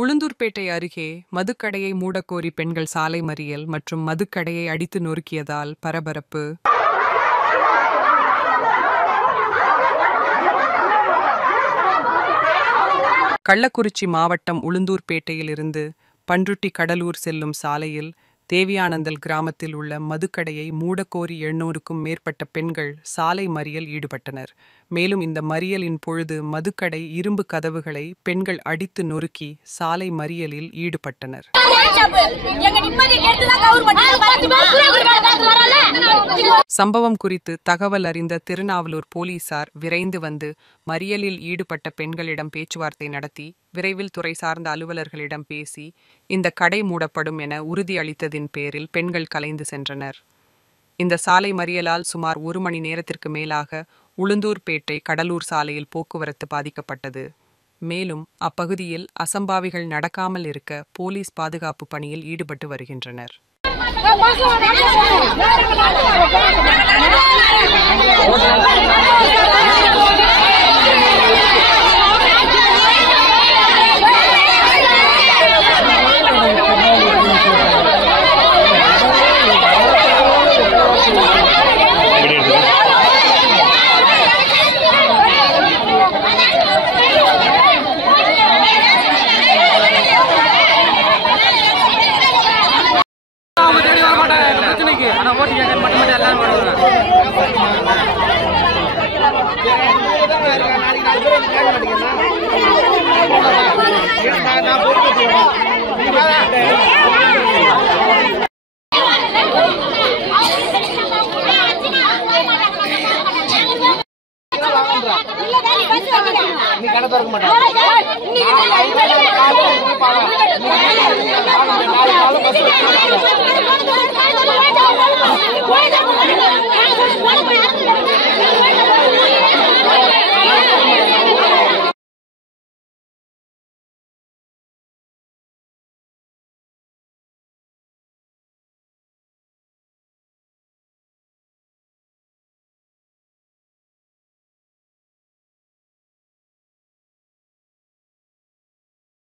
உளுந்தூர்பேட்டை அருகே மதுக்கடையை மூடக்கோரி பெண்கள் சாலை மறியல் மற்றும் மதுக்கடையை அடித்து நொறுக்கியதால் பரபரப்பு. கள்ளக்குறிச்சி மாவட்டம் உளுந்தூர்பேட்டையிலிருந்து பண்ருட்டி கடலூர் செல்லும் சாலையில் தேவியானந்தல் கிராமத்தில் உள்ள மதுக்கடையை மூடக்கோரி 700க்கும் மேற்பட்ட பெண்கள் சாலை மறியல் ஈடுபட்டனர். மேலும் இந்த மறியலின் பொழுது மதுக்கடை இரும்பு கதவுகளை பெண்கள் அடித்து நொறுக்கி சாலை மறியலில் ஈடுபட்டனர். சம்பவம் குறித்து தகவல் அறிந்த திருநாவலூர் போலீசார் விரைந்து வந்து மறியலில் ஈடுபட்ட பெண்களிடம் பேச்சுவார்த்தை நடத்தி விரைவில் துறை சார்ந்த அலுவலர்களிடம் பேசி இந்த கடை மூடப்படும் என உறுதி அளித்ததின் பேரில் பெண்கள் கலைந்து சென்றனர். இந்த சாலை மறியலால் சுமார் 1 மணி நேரத்திற்கு மேலாக உளுந்தூர்பேட்டை கடலூர் சாலையில் போக்குவரத்து பாதிக்கப்பட்டது. மேலும் அப்பகுதியில் அசம்பாவிகள் நடக்காமல் இருக்க போலீஸ் பாதுகாப்பு பணியில் ஈடுபட்டு வருகின்றனர். நீ கடை திறக்க மாட்டேன்.